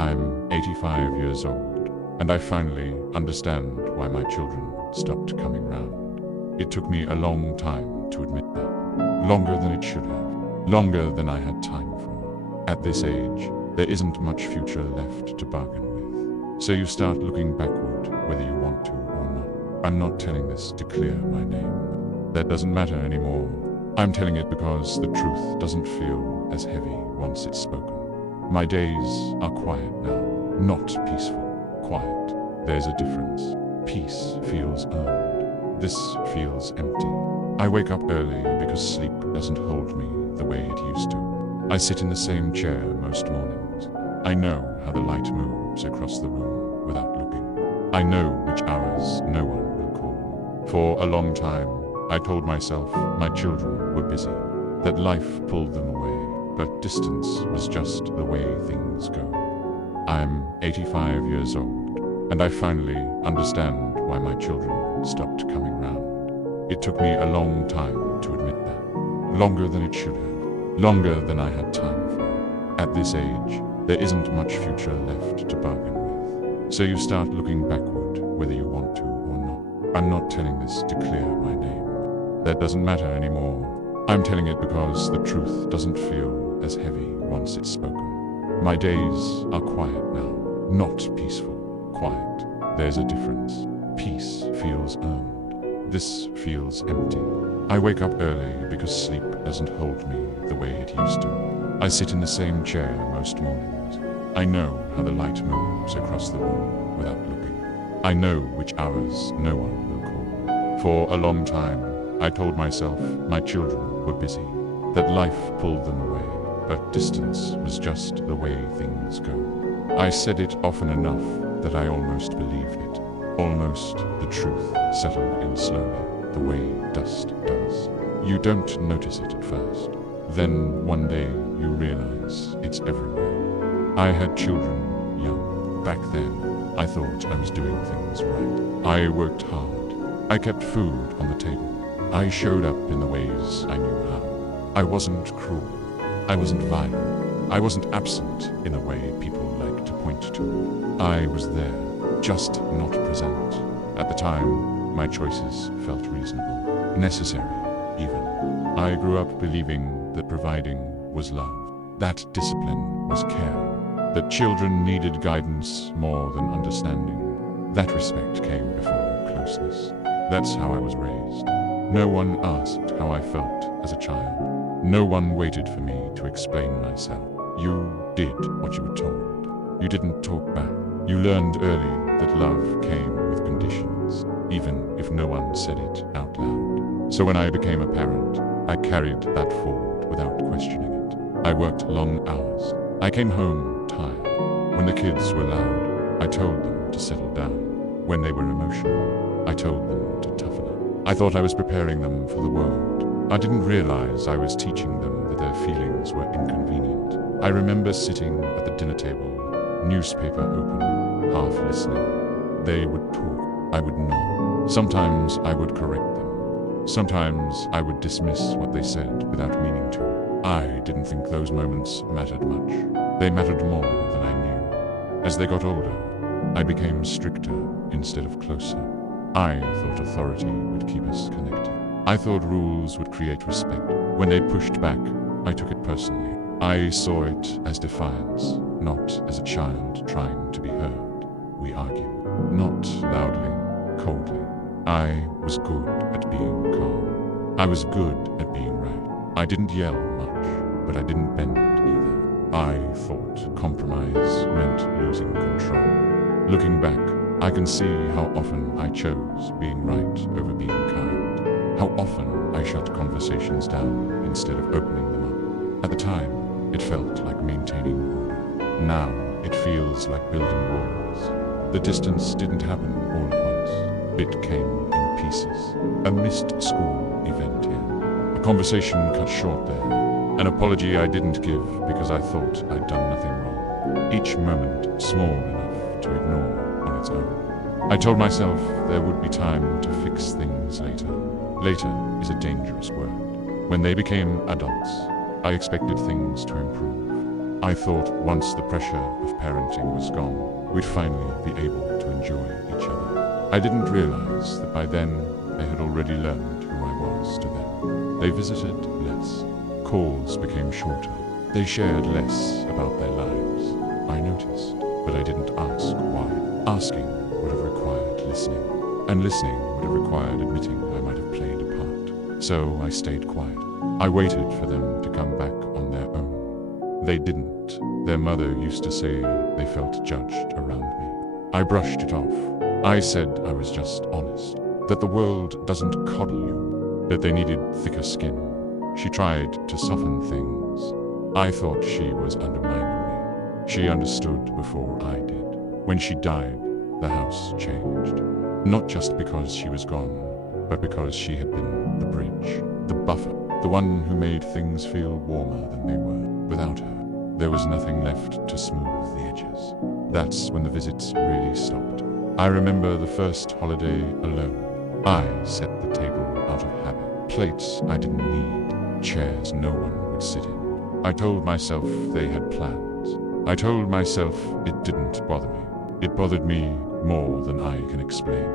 I'm 85 years old, and I finally understand why my children stopped coming round. It took me a long time to admit that. Longer than it should have. Longer than I had time for. At this age, there isn't much future left to bargain with. So you start looking backward, whether you want to or not. I'm not telling this to clear my name. That doesn't matter anymore. I'm telling it because the truth doesn't feel as heavy once it's spoken. My days are quiet now, not peaceful, quiet. There's a difference. Peace feels earned. This feels empty. I wake up early because sleep doesn't hold me the way it used to. I sit in the same chair most mornings. I know how the light moves across the room without looking. I know which hours no one will call. For a long time, I told myself my children were busy, that life pulled them away, but distance was just the way things go. I'm 85 years old, and I finally understand why my children stopped coming round. It took me a long time to admit that. Longer than it should have. Longer than I had time for. At this age, there isn't much future left to bargain with. So you start looking backward, whether you want to or not. I'm not telling this to clear my name. That doesn't matter anymore. I'm telling it because the truth doesn't feel as heavy once it's spoken. My days are quiet now, not peaceful, quiet. There's a difference. Peace feels earned. This feels empty. I wake up early because sleep doesn't hold me the way it used to. I sit in the same chair most mornings. I know how the light moves across the room without looking. I know which hours no one will call. For a long time, I told myself my children were busy, that life pulled them away, but distance was just the way things go. I said it often enough that I almost believed it. Almost the truth settled in slowly, the way dust does. You don't notice it at first. Then one day you realize it's everywhere. I had children young. Back then, I thought I was doing things right. I worked hard. I kept food on the table. I showed up in the ways I knew how. I wasn't cruel. I wasn't violent. I wasn't absent in the way people like to point to. I was there, just not present. At the time, my choices felt reasonable, necessary, even. I grew up believing that providing was love, that discipline was care, that children needed guidance more than understanding, that respect came before closeness. That's how I was raised. No one asked how I felt as a child. No one waited for me to explain myself. You did what you were told. You didn't talk back. You learned early that love came with conditions, even if no one said it out loud. So when I became a parent, I carried that forward without questioning it. I worked long hours. I came home tired. When the kids were loud, I told them to settle down. When they were emotional, I told them to toughen up. I thought I was preparing them for the world. I didn't realize I was teaching them that their feelings were inconvenient. I remember sitting at the dinner table, newspaper open, half listening. They would talk. I would nod. Sometimes I would correct them. Sometimes I would dismiss what they said without meaning to. I didn't think those moments mattered much. They mattered more than I knew. As they got older, I became stricter instead of closer. I thought authority would keep us connected. I thought rules would create respect. When they pushed back, I took it personally. I saw it as defiance, not as a child trying to be heard. We argued, not loudly, coldly. I was good at being calm. I was good at being right. I didn't yell much, but I didn't bend either. I thought compromise meant losing control. Looking back, I can see how often I chose being right over being kind. How often I shut conversations down instead of opening them up. At the time, it felt like maintaining order. Now, it feels like building walls. The distance didn't happen all at once. It came in pieces. A missed school event here. A conversation cut short there. An apology I didn't give because I thought I'd done nothing wrong. Each moment small enough to ignore on its own. I told myself there would be time to fix things later. Later is a dangerous word. When they became adults, I expected things to improve. I thought once the pressure of parenting was gone, we'd finally be able to enjoy each other. I didn't realize that by then they had already learned who I was to them. They visited less. Calls became shorter. They shared less about their lives. I noticed, but I didn't ask why. Asking would have required listening, and listening would have required admitting I might have played a part. So I stayed quiet. I waited for them to come back on their own. They didn't. Their mother used to say they felt judged around me. I brushed it off. I said I was just honest, that the world doesn't coddle you, that they needed thicker skin. She tried to soften things. I thought she was undermining me. She understood before I did. When she died, the house changed. Not just because she was gone, but because she had been the bridge, the buffer, the one who made things feel warmer than they were. Without her, there was nothing left to smooth the edges. That's when the visits really stopped. I remember the first holiday alone. I set the table out of habit. Plates I didn't need, chairs no one would sit in. I told myself they had plans. I told myself it didn't bother me. It bothered me more than I can explain.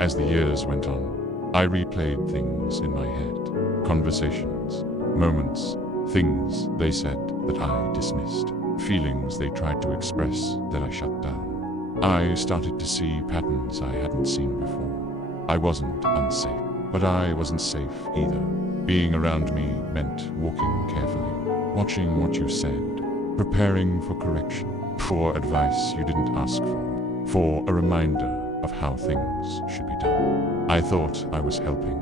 As the years went on, I replayed things in my head. Conversations, moments, things they said that I dismissed. Feelings they tried to express that I shut down. I started to see patterns I hadn't seen before. I wasn't unsafe, but I wasn't safe either. Being around me meant walking carefully, watching what you said, preparing for correction, for advice you didn't ask for a reminder of how things should be done. I thought I was helping.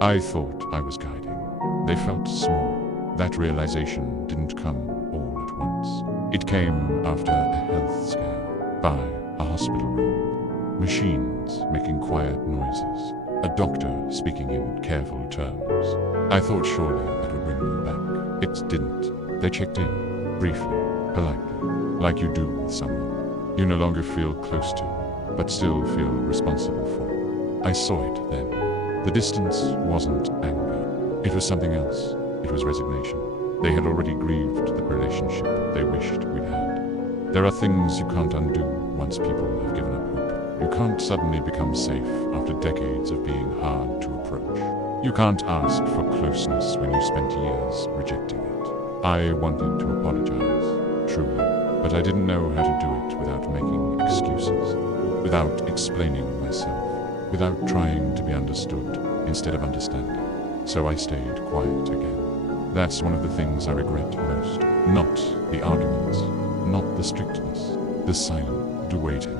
I thought I was guiding. They felt small. That realization didn't come all at once. It came after a health scare, by a hospital room, machines making quiet noises, a doctor speaking in careful terms. I thought surely that would bring them back. It didn't. They checked in, briefly, politely, like you do with someone you no longer feel close to, but still feel responsible for. I saw it then. The distance wasn't anger. It was something else. It was resignation. They had already grieved the relationship they wished we'd had. There are things you can't undo once people have given up hope. You can't suddenly become safe after decades of being hard to approach. You can't ask for closeness when you spent years rejecting it. I wanted to apologize, truly, but I didn't know how to do it without making excuses, without explaining myself, without trying to be understood instead of understanding. So I stayed quiet again. That's one of the things I regret most. Not the arguments, not the strictness, the silent waiting.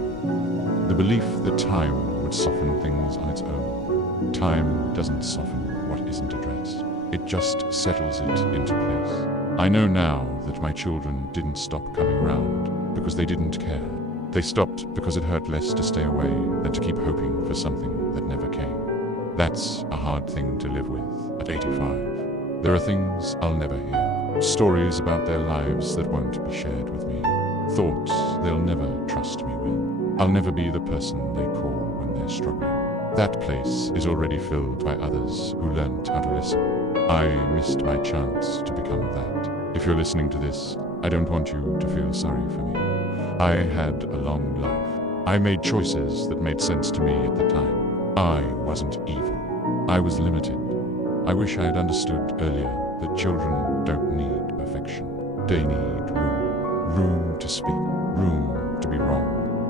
The belief that time would soften things on its own. Time doesn't soften what isn't addressed. It just settles it into place. I know now that my children didn't stop coming round because they didn't care. They stopped because it hurt less to stay away than to keep hoping for something that never came. That's a hard thing to live with at 85. There are things I'll never hear. Stories about their lives that won't be shared with me. Thoughts they'll never trust me with. I'll never be the person they call when they're struggling. That place is already filled by others who learned how to listen. I missed my chance to become that. If you're listening to this, I don't want you to feel sorry for me. I had a long life. I made choices that made sense to me at the time. I wasn't evil. I was limited. I wish I had understood earlier that children don't need perfection. They need room. Room to speak. Room to be wrong.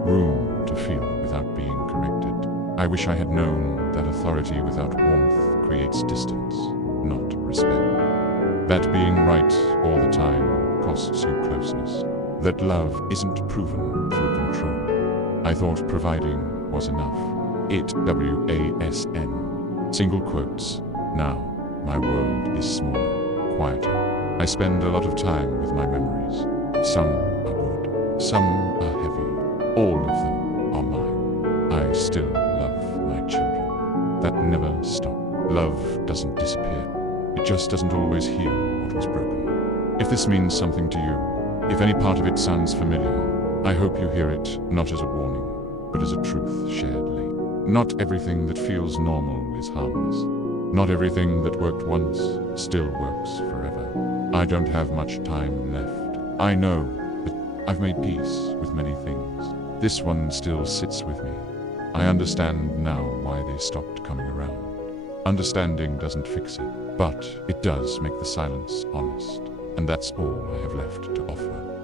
Room to feel without being corrected. I wish I had known that authority without warmth creates distance, not respect. That being right all the time costs you closeness. That love isn't proven through control. I thought providing was enough. It, WASN. Single quotes. Now, my world is smaller, quieter. I spend a lot of time with my memories. Some are good, some are heavy. All of them are mine. I still love my children. That never stopped. Love doesn't disappear. It just doesn't always heal what was broken. If this means something to you, if any part of it sounds familiar, I hope you hear it not as a warning, but as a truth shared late. Not everything that feels normal is harmless. Not everything that worked once still works forever. I don't have much time left, I know that I've made peace with many things. This one still sits with me. I understand now why they stopped coming around. Understanding doesn't fix it, but it does make the silence honest. And that's all I have left to offer.